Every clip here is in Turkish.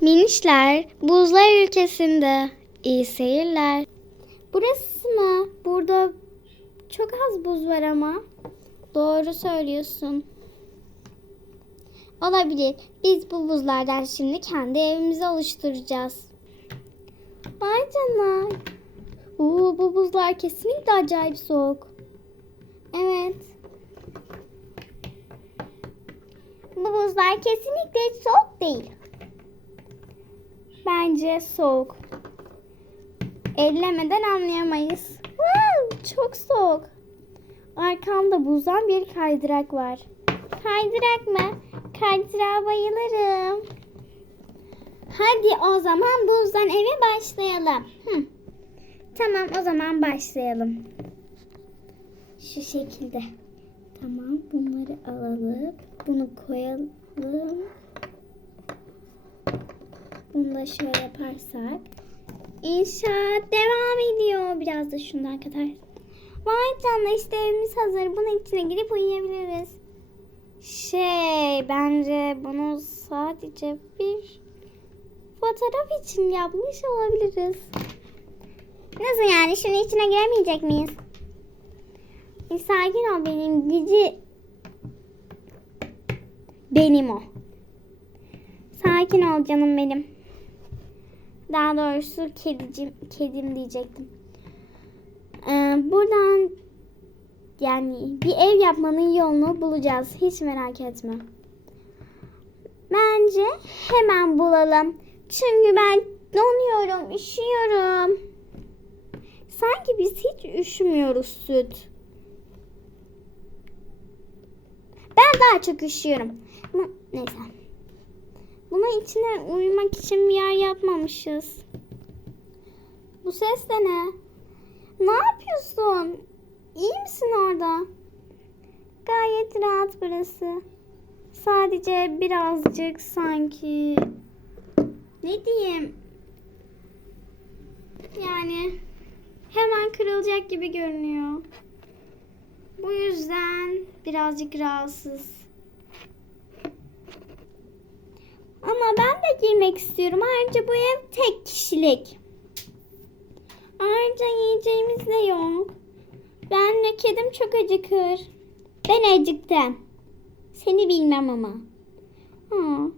Minişler buzlar ülkesinde. İyi seyirler. Burası mı? Burada çok az buz var ama. Doğru söylüyorsun. Olabilir. Biz bu buzlardan şimdi kendi evimizi oluşturacağız. Vay canına. Oo, bu buzlar kesinlikle acayip soğuk. Evet. Bu buzlar kesinlikle soğuk değil. Bence soğuk. Ellemeden anlayamayız. Wow, çok soğuk. Arkamda buzdan bir kaydırak var. Kaydırak mı? Kaydırağa bayılırım. Hadi o zaman buzdan eve başlayalım. Hı. Tamam o zaman başlayalım. Şu şekilde. Tamam bunları alalım. Bunu koyalım. Bunu da şöyle yaparsak. İnşaat devam ediyor. Biraz da şundan kadar. Vay canına işte evimiz hazır. Bunun içine girip uyuyabiliriz. Şey bence bunu sadece bir fotoğraf için yapmış olabiliriz. Nasıl yani? Şunun içine giremeyecek miyiz? Bir sakin ol benim gücü benim o. Sakin ol canım benim. Daha doğrusu kedicim, kedim diyecektim. Ee, buradan yani bir ev yapmanın yolunu bulacağız. Hiç merak etme. Bence hemen bulalım. Çünkü ben donuyorum, üşüyorum. Sanki biz hiç üşümüyoruz süt. Ben daha çok üşüyorum. Neyse. Bunun içine uyumak için bir yer yapmamışız. Bu ses de ne? Ne yapıyorsun? İyi misin orada? Gayet rahat burası. Sadece birazcık sanki ne diyeyim? Yani hemen kırılacak gibi görünüyor. Bu yüzden birazcık rahatsız. Ama ben de girmek istiyorum. Ayrıca bu ev tek kişilik. Ayrıca yiyeceğimiz de yok. Benle kedim çok acıkır. Ben acıktım. Seni bilmem ama. Ha.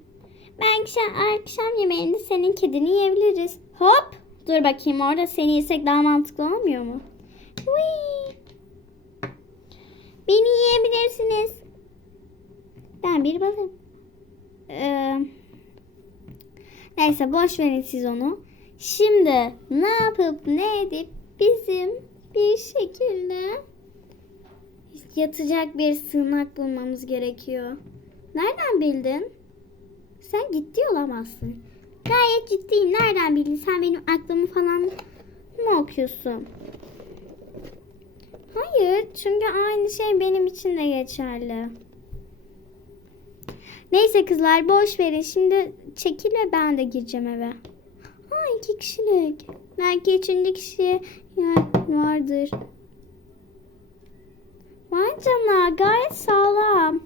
Belki sen akşam yemeğinde senin kedini yiyebiliriz. Hop. Dur bakayım orada seni yesek daha mantıklı olmuyor mu? Whee! Beni yiyebilirsiniz. Ben bir balım. Ee, neyse boş verin siz onu. Şimdi ne yapıp ne edip bizim bir şekilde yatacak bir sığınak bulmamız gerekiyor. Nereden bildin? Sen ciddi olamazsın. Gayet ciddiyim. Nereden bildin? Sen benim aklımı falan mı okuyorsun? Hayır. Çünkü aynı şey benim için de geçerli. Neyse kızlar boş verin. Şimdi çekil ve ben de gireceğim eve. Ha iki kişilik. Belki üçüncü kişi vardır. Vay canına gayet sağlam.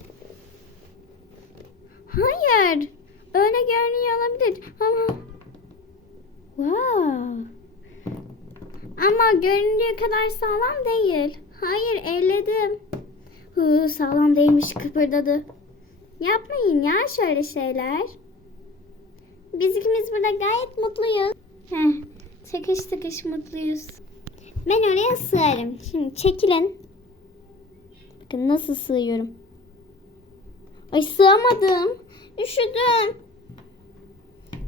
Hayır. Öyle görünüyor olabilir ama Wow. Ama göründüğü kadar sağlam değil. Hayır elledim. Hı, sağlam değilmiş kıpırdadı. Yapmayın ya şöyle şeyler. Biz ikimiz burada gayet mutluyuz. Heh, tıkış tıkış mutluyuz. Ben oraya sığarım. Şimdi çekilin. Bakın nasıl sığıyorum. Ay sığamadım. Üşüdüm.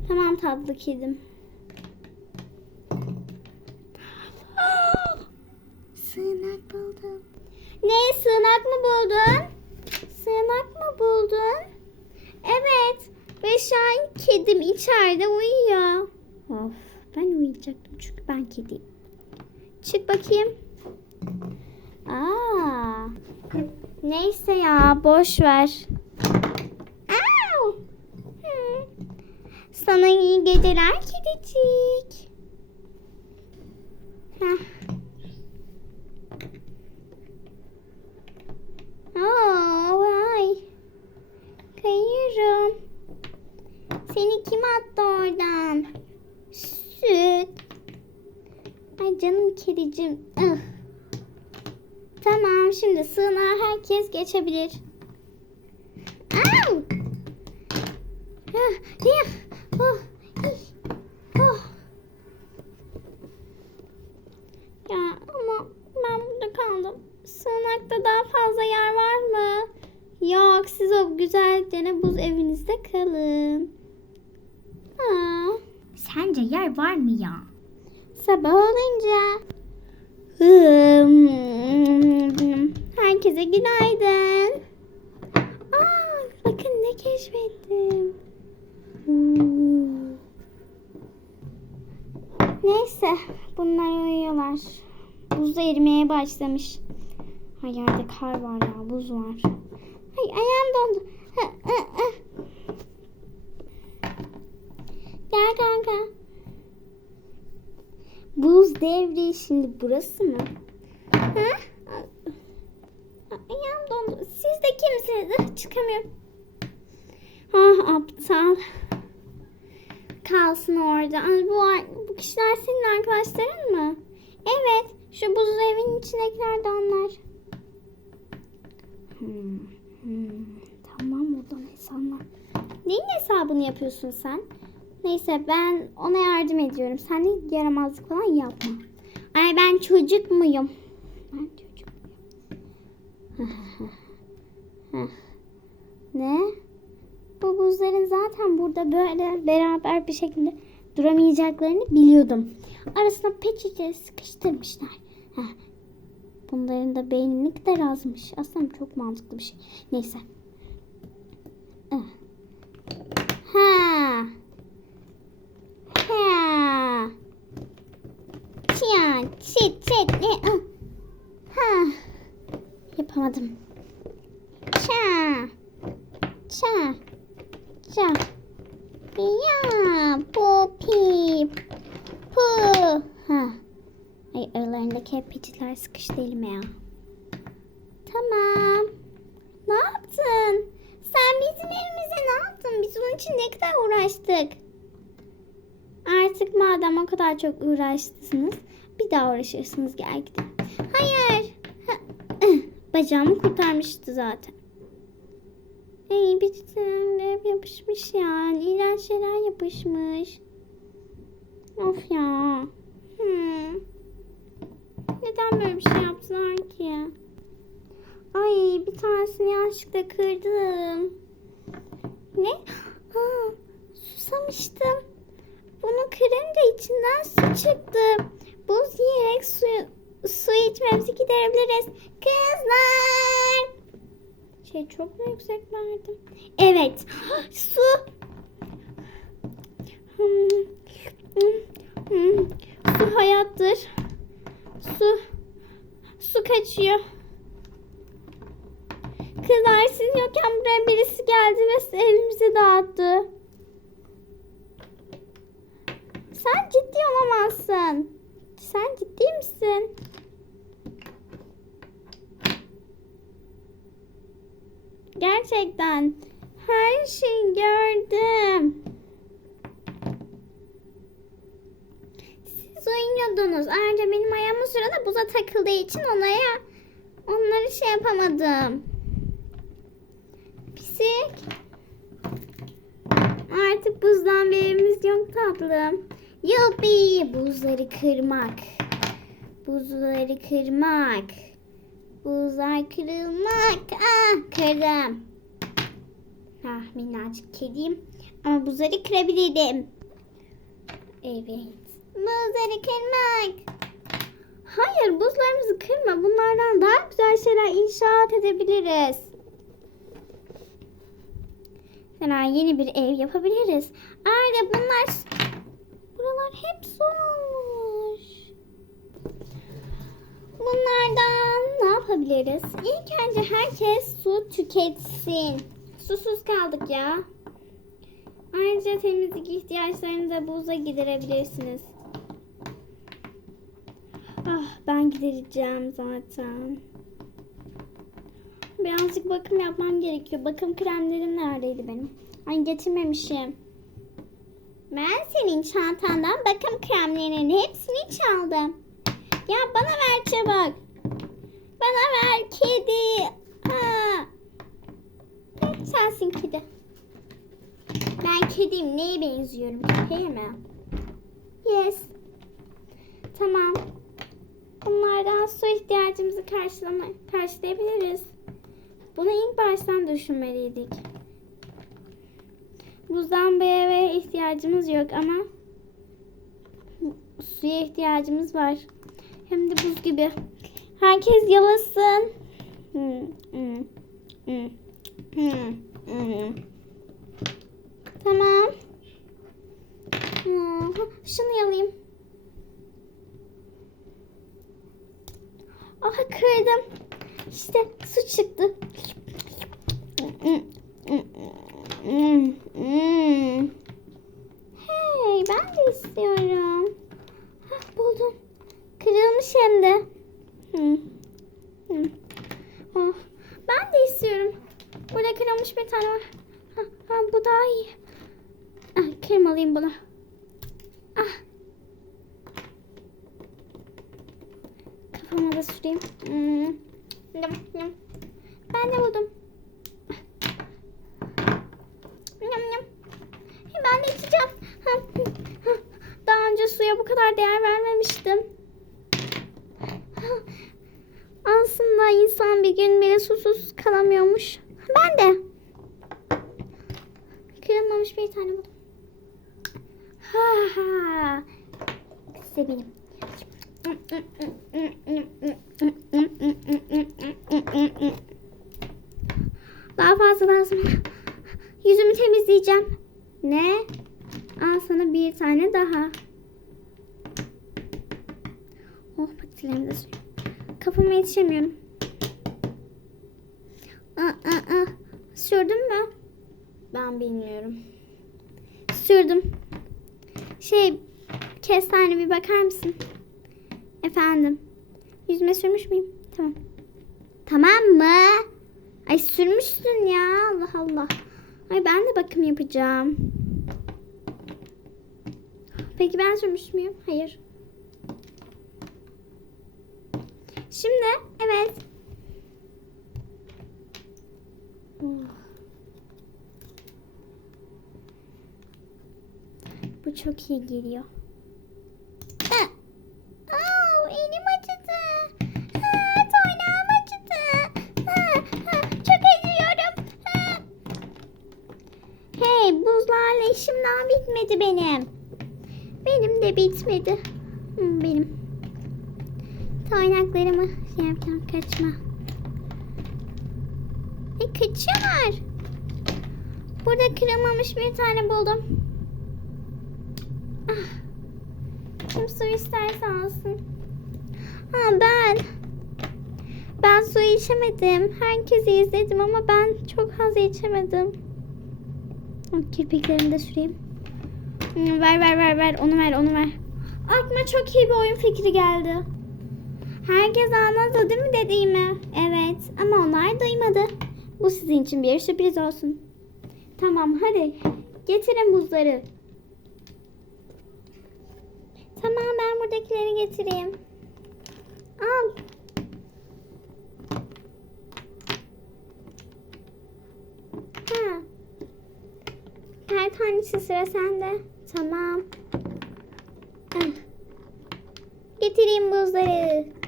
Tamam tatlı kedim. Sığınak buldum. Ne sığınak mı buldun? Sığınak mı buldun? Evet. Ve şu an kedim içeride uyuyor. Of ben uyuyacaktım çünkü ben kediyim. Çık bakayım. Aa. Neyse ya boş ver. Sana iyi geceler kedicik. Heh. Oo, vay. Seni kim attı? oradan. Süt. Ay canım kedicim. Ih. Tamam şimdi sığınağa herkes geçebilir. Au! Ah, yah, oh, oh. Ya ama ben burada kaldım. Sığınakta daha fazla yer var mı? Yok siz o güzel gene buz evinizde kalın. Sence yer var mı ya? sabah olunca. Herkese günaydın. Aa, bakın ne keşfettim. Neyse bunlar uyuyorlar. Buz da erimeye başlamış. Her yerde kar var ya buz var. Ay ayağım dondu. Hı, hı, hı. Gel kanka. Buz devri şimdi burası mı? Ha? Ayağım dondu. Siz de kimsiniz? Çıkamıyorum. Ah aptal. Kalsın orada. Bu, bu kişiler senin arkadaşların mı? Evet. Şu buz evin içindekiler de onlar. Hmm, hmm. Tamam oradan insanlar. Neyin hesabını yapıyorsun sen? Neyse ben ona yardım ediyorum. Sen de yaramazlık falan yapma. Ay ben çocuk muyum? Ben çocuk ne? Bu buzların zaten burada böyle beraber bir şekilde duramayacaklarını biliyordum. Arasına peçete sıkıştırmışlar. Bunların da beynini kadar azmış. Aslında çok mantıklı bir şey. Neyse. Eh. Ha. Ha. Çiyan, ne? ah. Ha. Yapamadım. Ça. Ça. Ça. Ya, bu pip. Pu. Ha. Ay aralarındaki hep sıkıştı elime ya. Tamam. Ne yaptın? Sen bizim evimize ne yaptın? Biz onun için ne kadar uğraştık. Artık madem o kadar çok uğraştınız daha uğraşırsınız gidelim. Hayır. Bacağımı kurtarmıştı zaten. Ay bir tane yapışmış yani. İğrenç şeyler yapışmış. Of ya. Hmm. Neden böyle bir şey yaptılar ki? Ay bir tanesini yanlışlıkla kırdım. Ne? Ha, susamıştım. Bunu kırınca içinden su çıktı. Buz yiyerek su, su içmemizi giderebiliriz. Kızlar! Şey çok mu yüksek verdim? Evet. Su. Hmm. Hmm. Hmm. Su hayattır. Su. Su kaçıyor. Kızlar siz yokken buraya birisi geldi ve evimizi dağıttı. Sen ciddi olamazsın. Sen ciddi misin? Gerçekten her şeyi gördüm. Siz uyuyordunuz. Ayrıca benim ayağım o sırada buza takıldığı için onlara onları şey yapamadım. Pisik. Artık buzdan bir evimiz yok tatlım. Yuppi buzları kırmak. Buzları kırmak. Buzlar kırılmak. Ah kırdım. Ah minnacık kedim. Ama buzları kırabilirim. Evet. Buzları kırmak. Hayır buzlarımızı kırma. Bunlardan daha güzel şeyler inşaat edebiliriz. Fena yeni bir ev yapabiliriz. Ayrıca bunlar buralar hep su olmuş. Bunlardan ne yapabiliriz? İlk önce herkes su tüketsin. Susuz kaldık ya. Ayrıca temizlik ihtiyaçlarını da buza giderebilirsiniz. Ah ben gidereceğim zaten. Birazcık bakım yapmam gerekiyor. Bakım kremlerim neredeydi benim? Ay getirmemişim. Ben senin çantandan bakım kremlerinin hepsini çaldım. Ya bana ver çabuk. Bana ver kedi. Ha. Hı, Sensin kedi. Ben kediyim. Neye benziyorum? Köpeğe mi? Yes. Tamam. Bunlardan su ihtiyacımızı karşılama, karşılayabiliriz. Bunu ilk baştan düşünmeliydik. Buzdan eve ihtiyacımız yok ama suya ihtiyacımız var. Hem de buz gibi. Herkes yalasın. Tamam. Şunu yalayayım. Aha kırdım. İşte su çıktı. Hey ben de istiyorum. Hah, buldum. Kırılmış hem de. Hı. Hı. Oh, ben de istiyorum. Burada kırılmış bir tane var. Ha, ha, bu daha iyi. Ah, kırmalıyım bunu. Ah. Kafama da süreyim. Hmm. Yum, yum. Ben de buldum. Yum, yum. Ben de içeceğim. Ha, ha. Daha önce suya bu kadar değer vermemiştim. Aslında insan bir gün bile susuz kalamıyormuş. Ben de. Kırılmamış bir tane buldum. Ha ha. Size benim. Daha fazla lazım. Yüzümü temizleyeceğim. Ne? Al sana bir tane daha. Patilerimi de süreyim. Kafama yetişemiyorum. Aa, aa, aa. Sürdün mü? Ben bilmiyorum. Sürdüm. Şey, kestane bir bakar mısın? Efendim. Yüzüme sürmüş müyüm? Tamam. Tamam mı? Ay sürmüşsün ya. Allah Allah. Ay ben de bakım yapacağım. Peki ben sürmüş müyüm? Hayır. Şimdi evet. Oh. Bu çok iyi geliyor. Au, elim acıdı. Ah, toynağım acıdı. Çok acıyorum. Hey, buzlarla işim daha bitmedi benim. Benim de bitmedi. Benim. Toynaklarımı şey yapacağım, kaçma. E, kaçıyorlar. Burada kırılmamış bir tane buldum. Ah. Kim su isterse alsın. Ha ben. Ben su içemedim. Herkesi izledim ama ben çok fazla içemedim. Kirpiklerimi de süreyim. Ver ver ver ver onu ver onu ver. Aklıma çok iyi bir oyun fikri geldi. Herkes anladı değil mi dediğimi? Evet ama onlar duymadı. Bu sizin için bir sürpriz olsun. Tamam hadi getirin buzları. Tamam ben buradakileri getireyim. Al. Ha. Her tanesi sıra sende. Tamam. Getireyim buzları.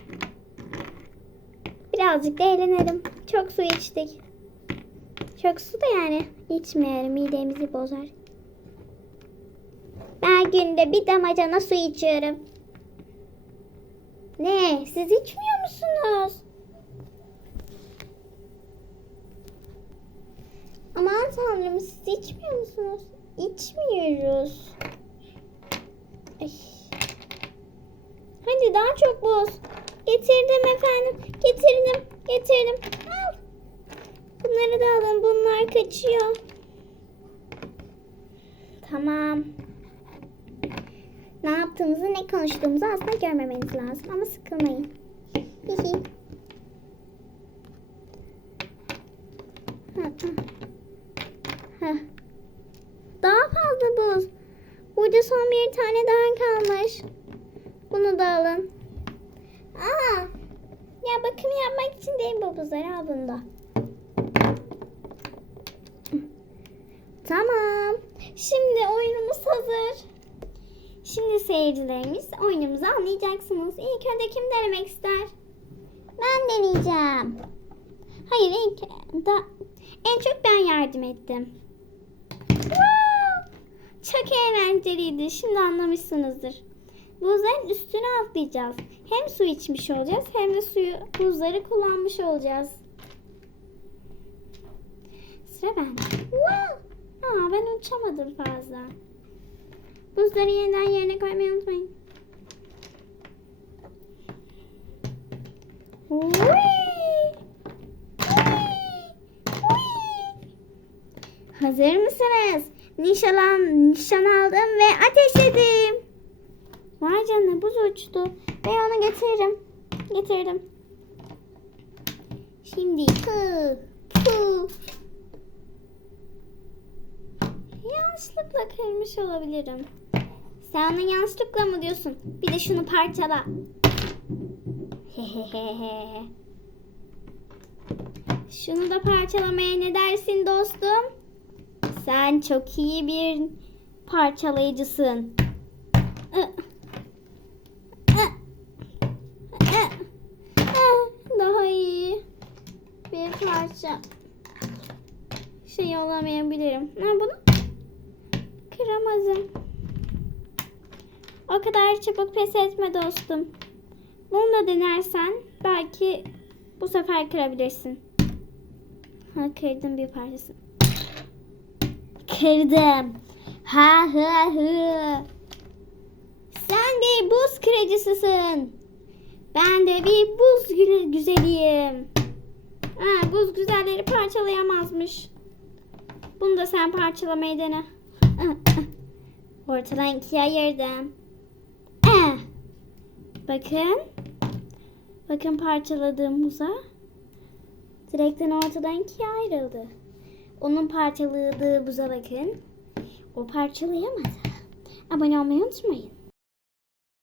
Birazcık da eğlenelim. Çok su içtik. Çok su da yani içmeyelim. Midemizi bozar. Ben günde bir damacana su içiyorum. Ne? Siz içmiyor musunuz? Aman tanrım siz içmiyor musunuz? İçmiyoruz. Ay. Hadi daha çok buz. Getirdim efendim. Getirdim. Getirdim. Al. Bunları da alın. Bunlar kaçıyor. Tamam. Ne yaptığımızı, ne konuştuğumuzu aslında görmemeniz lazım. Ama sıkılmayın. Hihi. Daha fazla buz. Bu son bir tane daha kalmış. Bunu da alın. Aa, ya bakım yapmak için değil bu buzları al bunu. Tamam. Şimdi oyunumuz hazır. Şimdi seyircilerimiz oyunumuzu anlayacaksınız. İlk önce kim denemek ister? Ben deneyeceğim. Hayır ilk da en çok ben yardım ettim. Wow! Çok eğlenceliydi. Şimdi anlamışsınızdır. Buzların üstüne atlayacağız. Hem su içmiş olacağız hem de suyu buzları kullanmış olacağız. Sıra. Wow! Aa, ben uçamadım fazla. Buzları yeniden yerine koymayı unutmayın. Hazır mısınız? Nişan, nişan aldım ve ateşledim. Vay canına buz uçtu. Ve onu getiririm. Getirdim. Şimdi pı pı. Yanlışlıkla kırmış olabilirim. Sen onu yanlışlıkla mı diyorsun? Bir de şunu parçala. Hehehehe. Şunu da parçalamaya ne dersin dostum? Sen çok iyi bir parçalayıcısın. Ih. Ih. Ih. Ah, Daha iyi bir parça şey olamayabilirim. Ha, bunu kıramazım. O kadar çabuk pes etme dostum. Bunu da denersen belki bu sefer kırabilirsin. Ha kırdım bir parçasını. Kırdım. Ha ha ha. Sen bir buz kırıcısısın. Ben de bir buz gü- güzeliyim. Ha, buz güzelleri parçalayamazmış. Bunu da sen parçalamayı dene. Ortadan ikiye ayırdım. Bakın. Bakın parçaladığım muza. Direkten ortadan ikiye ayrıldı. Onun parçaladığı buza bakın. O parçalayamadı. Abone olmayı unutmayın.